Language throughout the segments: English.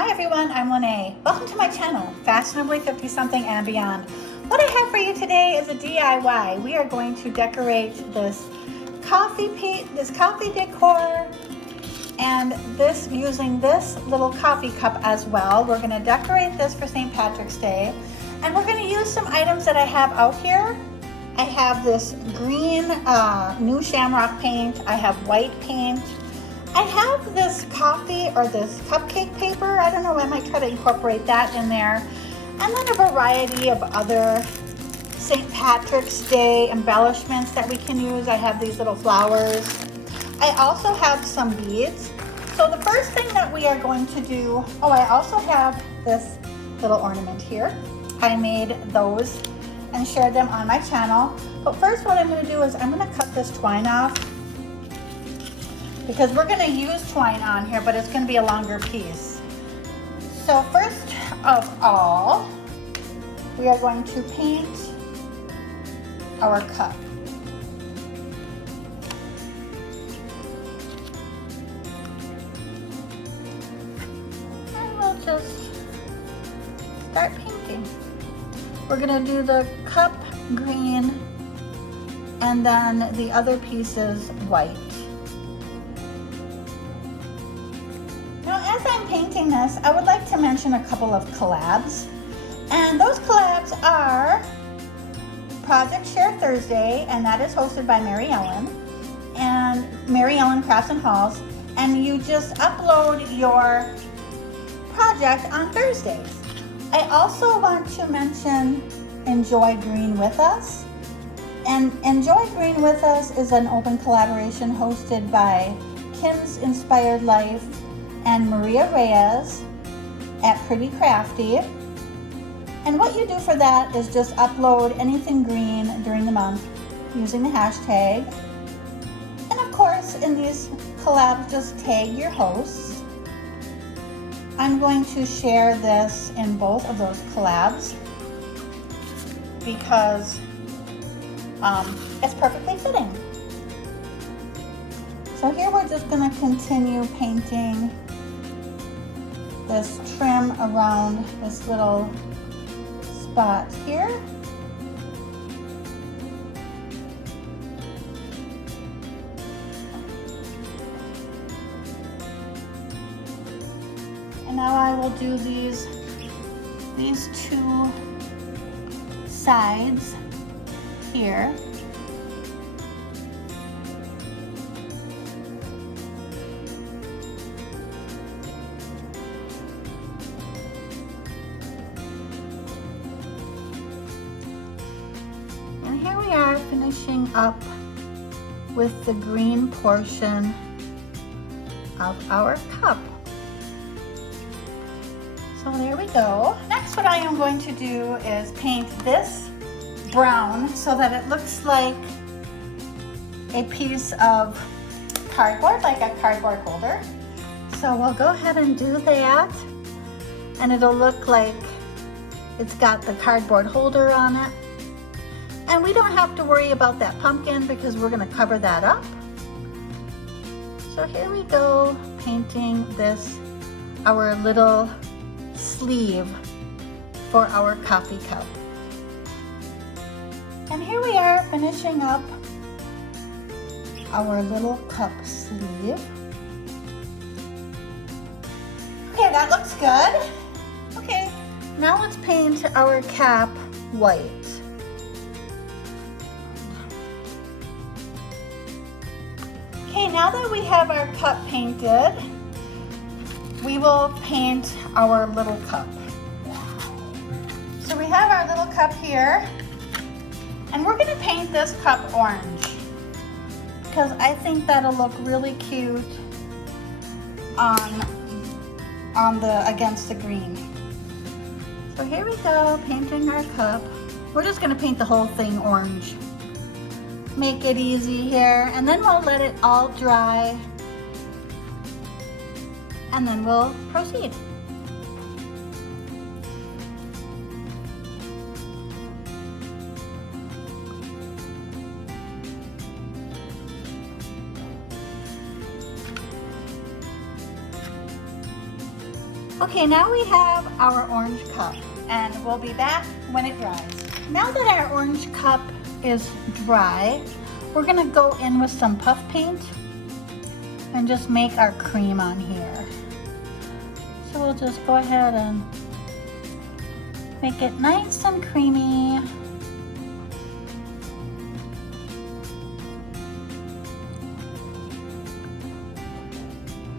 Hi everyone, I'm Lene. Welcome to my channel, Fashionably 50 Something and Beyond. What I have for you today is a DIY. We are going to decorate this coffee decor, and this using this little coffee cup as well. We're going to decorate this for St. Patrick's Day, and we're going to use some items that I have out here. I have this green new shamrock paint. I have white paint. I have this coffee or this cupcake paper. I don't know, I might try to incorporate that in there. And then a variety of other St. Patrick's Day embellishments that we can use. I have these little flowers. I also have some beads. So the first thing that we are going to do, I also have this little ornament here. I made those and shared them on my channel. But first what I'm going to do is I'm going to cut this twine off, because we're going to use twine on here, but it's going to be a longer piece. So first of all, we are going to paint our cup. And we'll just start painting. We're going to do the cup green and then the other pieces white. As I'm painting this, I would like to mention a couple of collabs. And those collabs are Project Share Thursday, and that is hosted by Mary Ellen Crafts and Halls. And you just upload your project on Thursdays. I also want to mention Enjoy Green With Us. And Enjoy Green With Us is an open collaboration hosted by Kim's Inspired Life and Maria Reyes at Pretty Crafty. And what you do for that is just upload anything green during the month using the hashtag. And of course, in these collabs, just tag your hosts. I'm going to share this in both of those collabs because it's perfectly fitting. So here we're just going to continue painting this trim around this little spot here. And now I will do these two sides here. And here we are finishing up with the green portion of our cup. So there we go. Next, what I am going to do is paint this brown so that it looks like a piece of cardboard, like a cardboard holder. So we'll go ahead and do that, and it'll look like it's got the cardboard holder on it. And we don't have to worry about that pumpkin because we're going to cover that up. So here we go, painting this, our little sleeve for our coffee cup. And here we are finishing up our little cup sleeve. Okay, that looks good. Okay, now let's paint our cap white. Okay, now that we have our cup painted, we will paint our little cup. So we have our little cup here, and we're going to paint this cup orange because I think that'll look really cute against the green. So here we go, painting our cup. We're just going to paint the whole thing orange. Make it easy here, and then we'll let it all dry, and then we'll proceed. Okay, now we have our orange cup, and we'll be back when it dries. Now that our orange cup is dry, we're gonna go in with some puff paint and just make our cream on here. So we'll just go ahead and make it nice and creamy.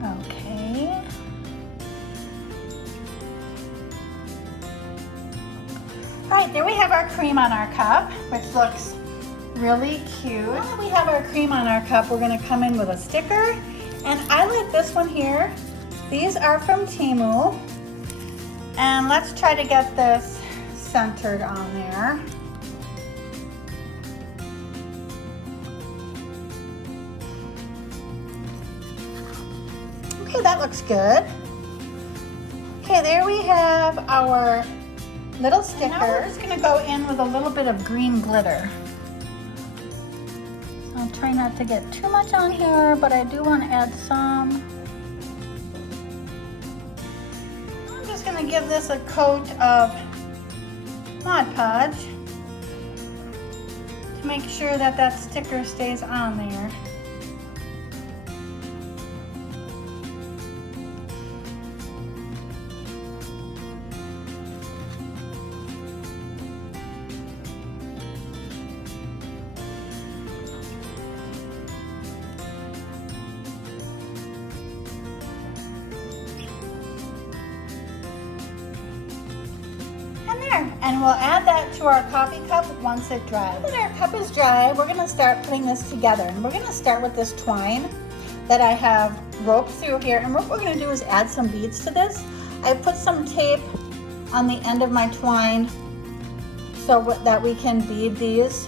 Okay. All right, there we have our cream on our cup, which looks really cute. Now that we have our cream on our cup, we're gonna come in with a sticker. And I like this one here. These are from Temu. And let's try to get this centered on there. Okay, that looks good. Okay, there we have our little stickers. And now we're just gonna go in with a little bit of green glitter. So I'll try not to get too much on here, but I do want to add some. I'm just gonna give this a coat of Mod Podge to make sure that that sticker stays on there. And we'll add that to our coffee cup once it dries. Now that our cup is dry, we're gonna start putting this together. And we're gonna start with this twine that I have roped through here. And what we're gonna do is add some beads to this. I put some tape on the end of my twine so that we can bead these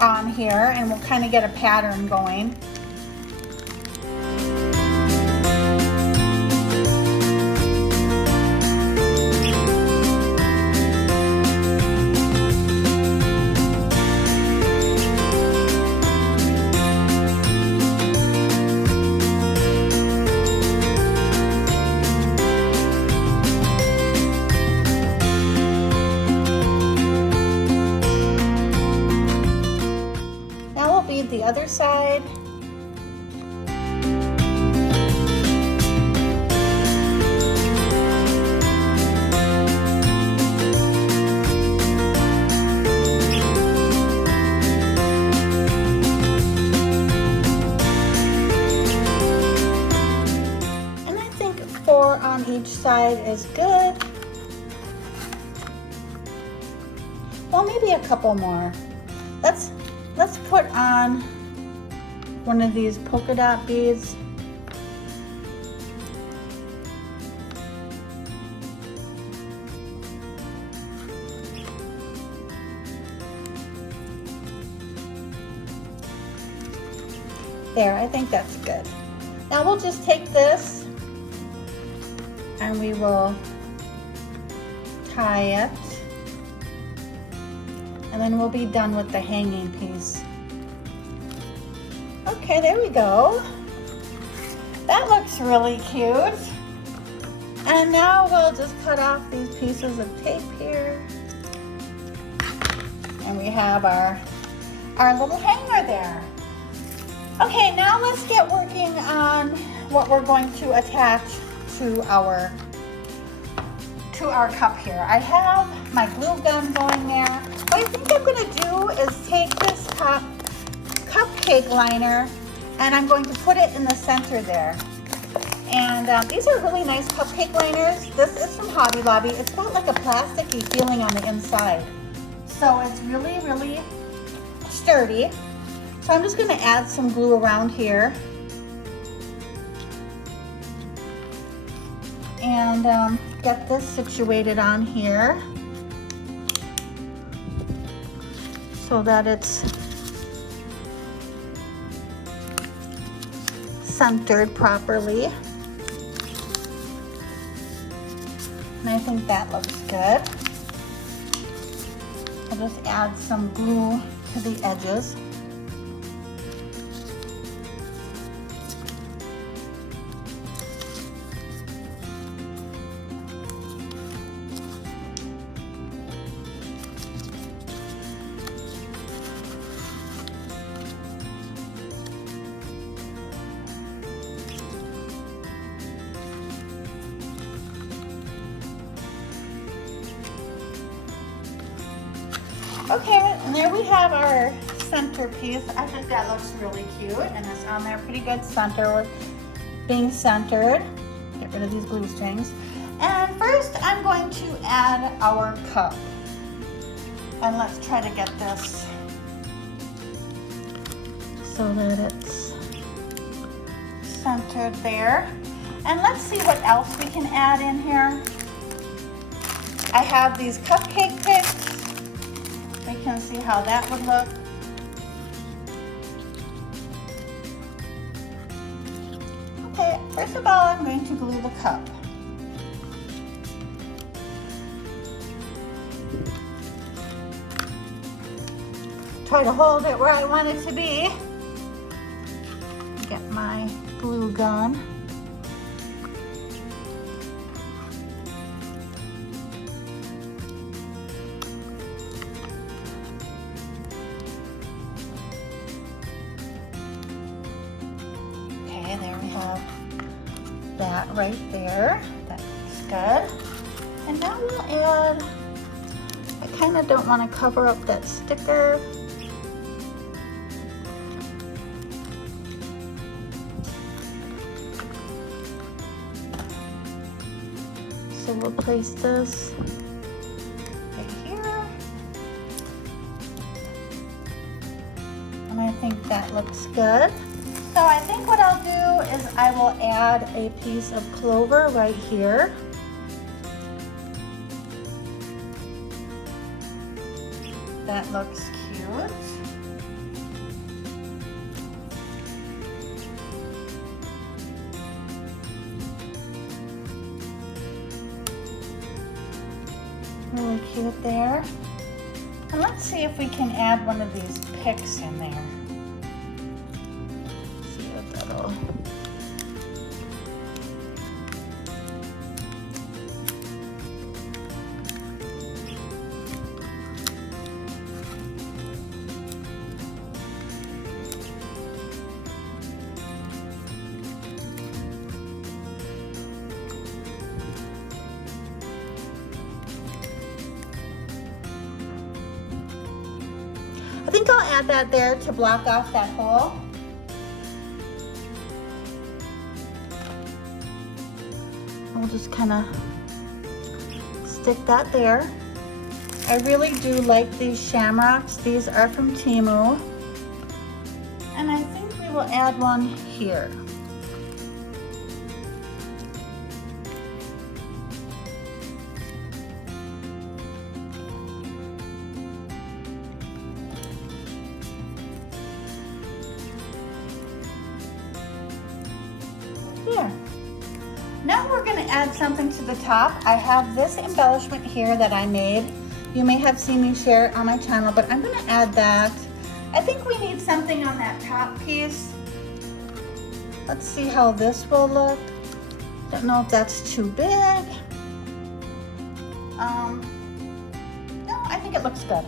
on here, and we'll kind of get a pattern going. The other side. And I think 4 on each side is good. Well, maybe a couple more. Let's put on one of these polka dot beads. There, I think that's good. Now we'll just take this and we will tie it. And then we'll be done with the hanging piece. Okay, there we go. That looks really cute. And now we'll just cut off these pieces of tape here. And we have our little hanger there. Okay, now let's get working on what we're going to attach to our cup here. I have my glue gun going there. What I think I'm going to do is take this cupcake liner and I'm going to put it in the center there. And these are really nice cupcake liners. This is from Hobby Lobby. It's got like a plasticky feeling on the inside. So it's really, really sturdy. So I'm just going to add some glue around here. And get this situated on here so that it's centered properly. And I think that looks good. I'll just add some glue to the edges. Okay, and there we have our centerpiece. I think that looks really cute, and it's on there pretty good center, being centered. Get rid of these glue strings. And first I'm going to add our cup. And let's try to get this so that it's centered there. And let's see what else we can add in here. I have these cupcake picks. We can see how that would look. Okay, first of all, I'm going to glue the cup. Try to hold it where I want it to be. Get my glue gun. Okay, there we have that right there. That looks good. And now we'll add, I kind of don't want to cover up that sticker. So we'll place this right here. And I think that looks good. So I think what I'll do is I will add a piece of clover right here. That looks cute. Really cute there. And let's see if we can add one of these picks in there. See what that'll... I think I'll add that there to block off that hole. We'll just kind of stick that there. I really do like these shamrocks. These are from Temu. And I think we will add one here. Here. Now we're going to add something to the top. I have this embellishment here that I made. You may have seen me share it on my channel, but I'm going to add that. I think we need something on that top piece. Let's see how this will look. Don't know if that's too big. No, I think it looks good.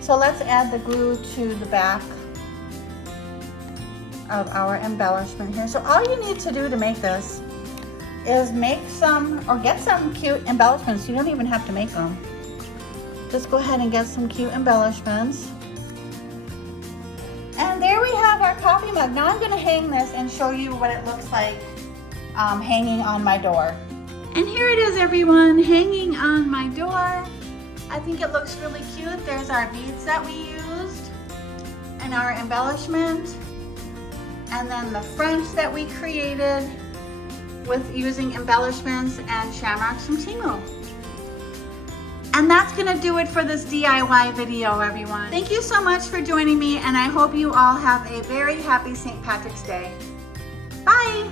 So let's add the glue to the back of our embellishment here. So all you need to do to make this is make some or get some cute embellishments. You don't even have to make them. Just go ahead and get some cute embellishments. And there we have our coffee mug. Now I'm going to hang this and show you what it looks like hanging on my door. And here it is, everyone, hanging on my door. I think it looks really cute. There's our beads that we used and our embellishment. And then the French that we created with using embellishments and shamrocks from Temu. And that's gonna do it for this DIY video, everyone. Thank you so much for joining me, and I hope you all have a very happy St. Patrick's Day. Bye.